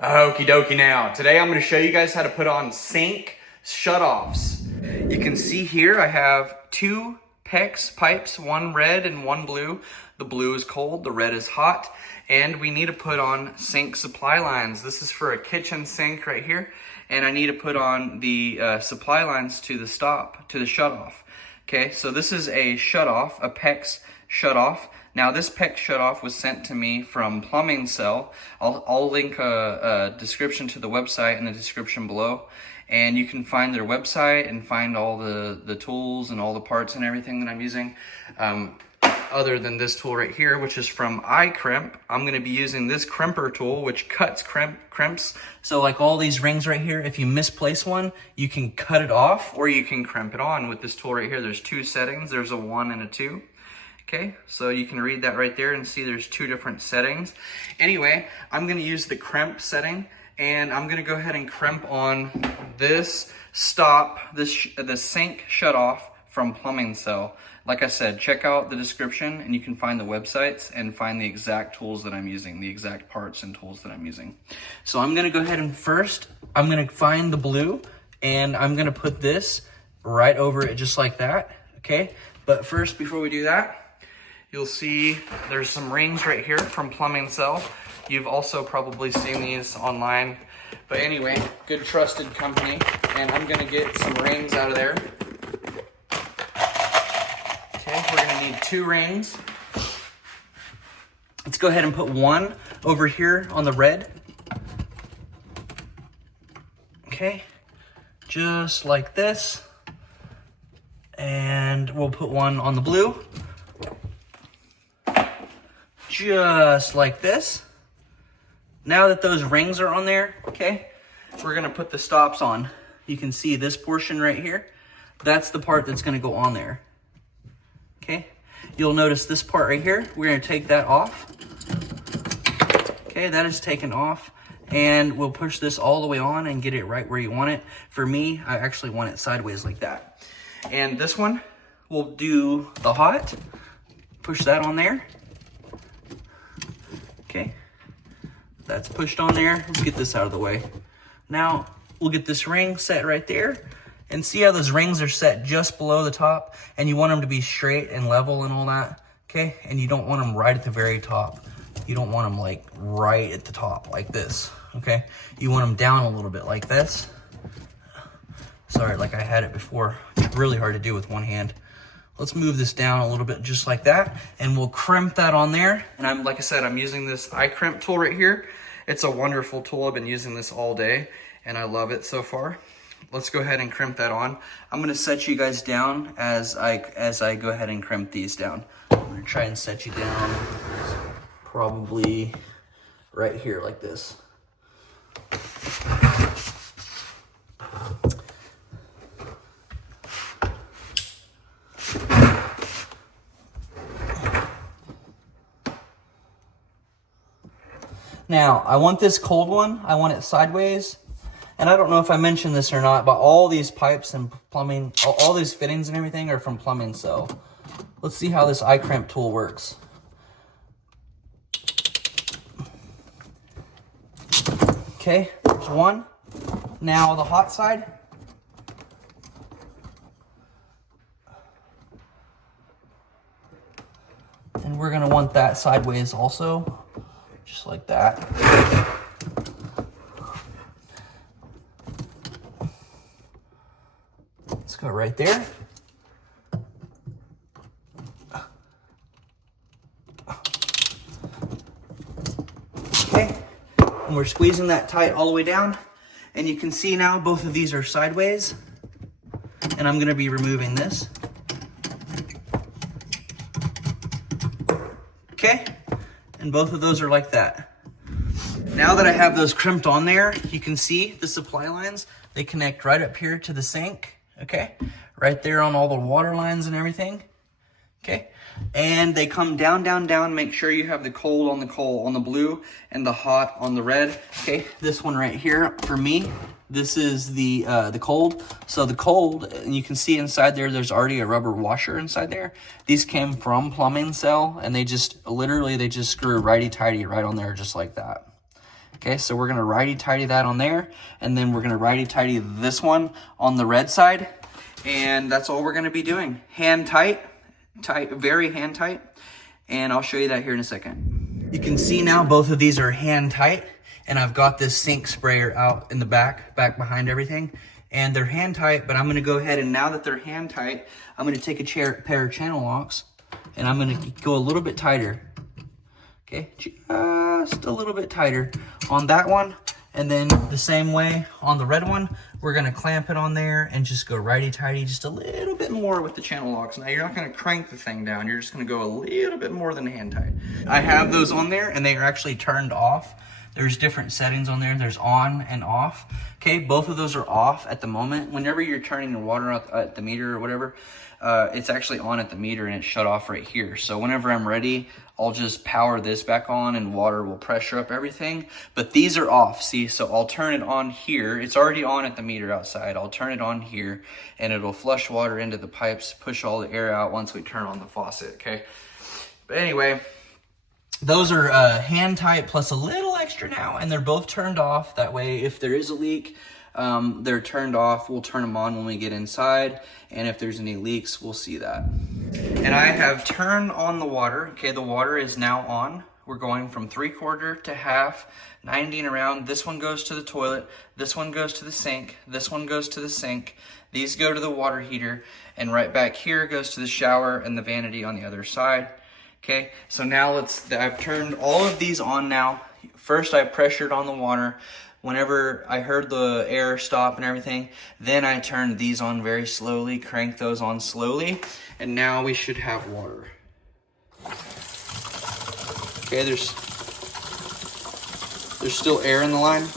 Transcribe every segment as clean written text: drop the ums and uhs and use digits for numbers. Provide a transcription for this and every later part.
Okie dokie now. Today I'm going to show you guys how to put on sink shutoffs. You can see here I have two PEX pipes, one red and one blue. The blue is cold, the red is hot, and we need to put on sink supply lines. This is for a kitchen sink right here, and I need to put on the supply lines to the shutoff. Okay, so this is a shutoff, a PEX shutoff. Now this PEX shutoff was sent to me from Plumbing Cell. I'll link a description to the website in the description below, and you can find their website and find all the tools and all the parts and everything that I'm using. Other than this tool right here, which is from crimp, I'm going to be using this crimper tool, which cuts crimps. So like all these rings right here, if you misplace one, you can cut it off or you can crimp it on with this tool right here. There's two settings. There's a 1 and a 2. Okay, so you can read that right there and see there's two different settings. Anyway, I'm going to use the crimp setting, and I'm going to go ahead and crimp on this the sink shutoff from Plumbing Cell. Like I said, check out the description and you can find the websites and find the exact tools that I'm using, the exact parts and tools that I'm using. So I'm going to go ahead and first, I'm going to find the blue and I'm going to put this right over it just like that. Okay, but first, before we do that, you'll see there's some rings right here from Plumbing Cell. You've also probably seen these online. But anyway, good trusted company. And I'm gonna get some rings out of there. Okay, we're gonna need 2 rings. Let's go ahead and put one over here on the red. Okay, just like this. And we'll put one on the blue. Just like this. Now that those rings are on there, okay, we're gonna put the stops on. You can see this portion right here. That's the part that's gonna go on there. Okay, you'll notice this part right here, we're gonna take that off. Okay, that is taken off, and we'll push this all the way on and get it right where you want it. For me, I actually want it sideways like that. And this one, we'll do the hot, push that on there. Okay, that's pushed on there. Let's get this out of the way. Now, we'll get this ring set right there. And see how those rings are set just below the top? And you want them to be straight and level and all that, okay? And you don't want them right at the very top. You don't want them like right at the top like this, okay? You want them down a little bit like this. Sorry, like I had it before. It's really hard to do with one hand. Let's move this down a little bit just like that, and we'll crimp that on there. And like I said, I'm using this crimp tool right here. It's a wonderful tool. I've been using this all day, and I love it so far. Let's go ahead and crimp that on. I'm gonna set you guys down as I go ahead and crimp these down. I'm gonna try and set you down probably right here like this. Now, I want this cold one, I want it sideways. And I don't know if I mentioned this or not, but all these pipes and plumbing, all these fittings and everything are from Plumbing Cell. Let's see how this crimp tool works. Okay, there's one. Now the hot side. And we're gonna want that sideways also. Just like that. Let's go right there. Okay, and we're squeezing that tight all the way down. And you can see now both of these are sideways. And I'm gonna be removing this. Okay. And both of those are like that. Now that I have those crimped on there, you can see the supply lines. They connect right up here to the sink, okay? Right there on all the water lines and everything, okay? And they come down, down, down. Make sure you have the cold on the blue and the hot on the red, okay? This one right here, for me, this is the cold. So the cold, and you can see inside there, there's already a rubber washer inside there. These came from Plumbing Cell, and they just, literally, they just screw righty-tighty right on there just like that. Okay, so we're gonna righty-tighty that on there, and then we're gonna righty-tighty this one on the red side, and that's all we're gonna be doing. Hand tight, very hand tight, and I'll show you that here in a second. You can see now both of these are hand tight, and I've got this sink sprayer out in the back behind everything, and they're hand tight, but I'm gonna go ahead and now that they're hand tight, I'm gonna take a pair of channel locks, and I'm gonna go a little bit tighter. Okay, just a little bit tighter on that one. And then the same way on the red one, we're gonna clamp it on there and just go righty-tighty just a little bit more with the channel locks. Now you're not gonna crank the thing down, you're just gonna go a little bit more than hand tight. I have those on there and they are actually turned off. There's different settings on there. There's on and off. Okay, both of those are off at the moment. Whenever you're turning your water out at the meter or whatever, it's actually on at the meter and it's shut off right here. So whenever I'm ready, I'll just power this back on and water will pressure up everything. But these are off, see? So I'll turn it on here. It's already on at the meter outside. I'll turn it on here and it'll flush water into the pipes, push all the air out once we turn on the faucet, okay? But anyway, those are hand tight plus a little extra now, and they're both turned off. That way, if there is a leak, they're turned off. We'll turn them on when we get inside, and if there's any leaks, we'll see that. And I have turned on the water. Okay, the water is now on. We're going from 3/4 to half, 90 and around. This one goes to the toilet. This one goes to the sink. This one goes to the sink. These go to the water heater, and right back here goes to the shower and the vanity on the other side. Okay, so now I've turned all of these on now. First I pressured on the water. Whenever I heard the air stop and everything, then I turned these on very slowly, cranked those on slowly, and now we should have water. Okay, there's still air in the line.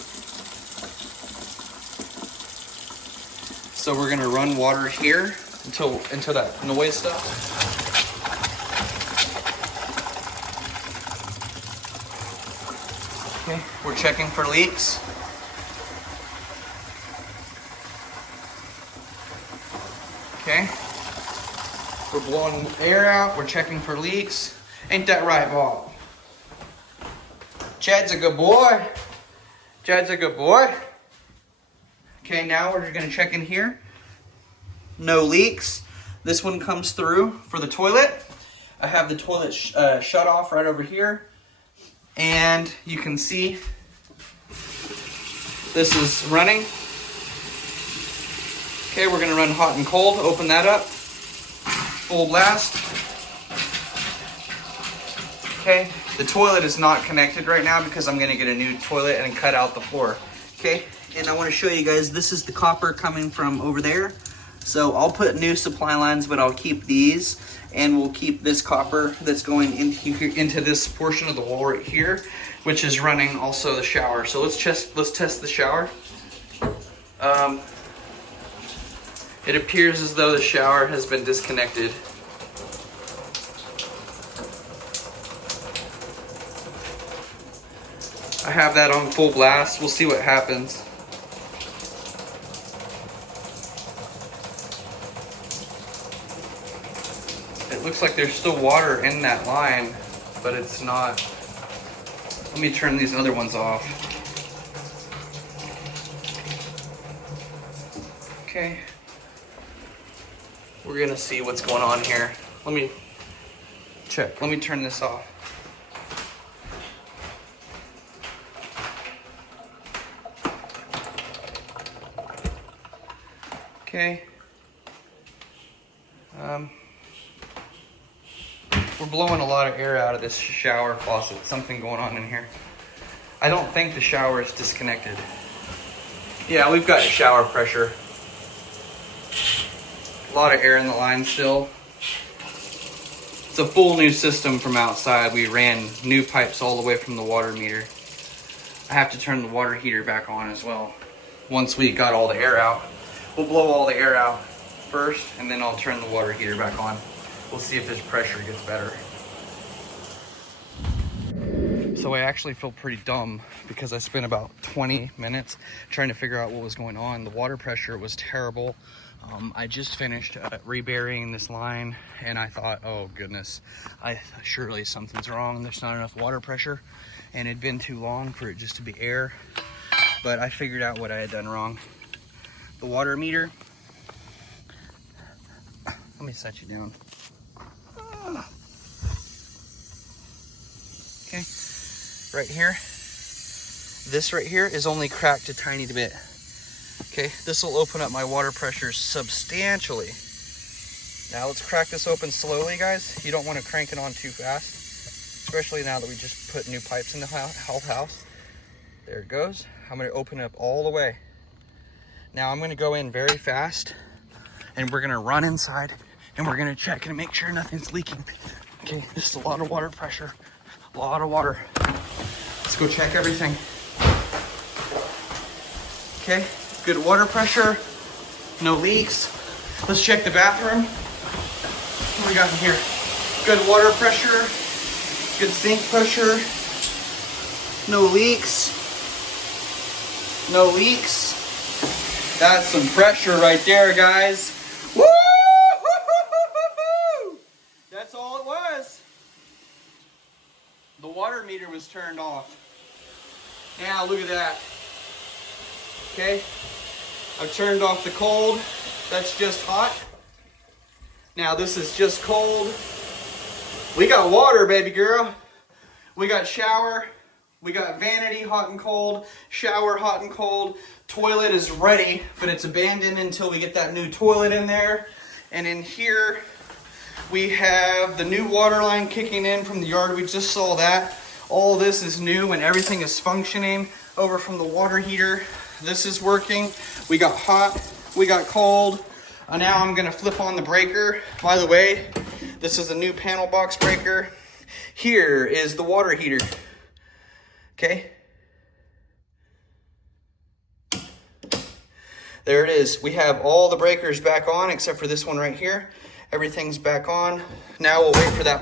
So we're gonna run water here until that noise stops. Okay, we're checking for leaks. Okay, we're blowing air out, we're checking for leaks. Ain't that right, Bob? Chad's a good boy. Chad's a good boy. Okay, now we're gonna check in here. No leaks. This one comes through for the toilet. I have the toilet shut off right over here. And you can see this is running. Okay, we're gonna run hot and cold. Open that up. Full blast. Okay, the toilet is not connected right now because I'm gonna get a new toilet and cut out the floor. Okay, and I wanna show you guys, this is the copper coming from over there. So I'll put new supply lines, but I'll keep these, and we'll keep this copper that's going into this portion of the wall right here, which is running also the shower. So let's test the shower. It appears as though the shower has been disconnected. I have that on full blast. We'll see what happens. It looks like there's still water in that line, but it's not. Let me turn these other ones off. Okay. We're gonna see what's going on here. Let me check. Let me turn this off. Okay. We're blowing a lot of air out of this shower faucet. Something going on in here. I don't think the shower is disconnected. Yeah, we've got shower pressure. A lot of air in the line still. It's a full new system from outside. We ran new pipes all the way from the water meter. I have to turn the water heater back on as well. Once we got all the air out. We'll blow all the air out first, and then I'll turn the water heater back on. We'll see if this pressure gets better. So I actually feel pretty dumb because I spent about 20 minutes trying to figure out what was going on. The water pressure was terrible. I just finished reburying this line, and I thought, oh goodness, surely something's wrong. There's not enough water pressure. and it'd been too long for it just to be air. But I figured out what I had done wrong. The water meter, let me set you down. Okay, right here, this right here is only cracked a tiny bit. Okay, this will open up my water pressure substantially. Now let's crack this open slowly, guys. You don't want to crank it on too fast, especially now that we just put new pipes in the whole house. There it goes. I'm going to open it up all the way. Now I'm going to go in very fast, and we're going to run inside, and we're going to check and make sure nothing's leaking. Okay, this is a lot of water pressure, a lot of water. Let's go check everything. Okay, good water pressure, no leaks. Let's check the bathroom. What do we got in here? Good water pressure, good sink pressure, no leaks. No leaks. That's some pressure right there, guys. Woo! That's all it was. The water meter was turned off. Now look at that. Okay, I've turned off the cold. That's just hot. Now this is just cold. We got water, baby girl. We got shower. We got vanity hot and cold. Shower hot and cold. Toilet is ready, but it's abandoned until we get that new toilet in there. And in here, we have the new water line kicking in from the yard. We just saw that. All this is new and everything is functioning over from the water heater. This is working. We got hot, we got cold. Now I'm gonna flip on the breaker. By the way, this is a new panel box breaker. Here is the water heater. Okay. There it is. We have all the breakers back on except for this one right here. Everything's back on. Now we'll wait for that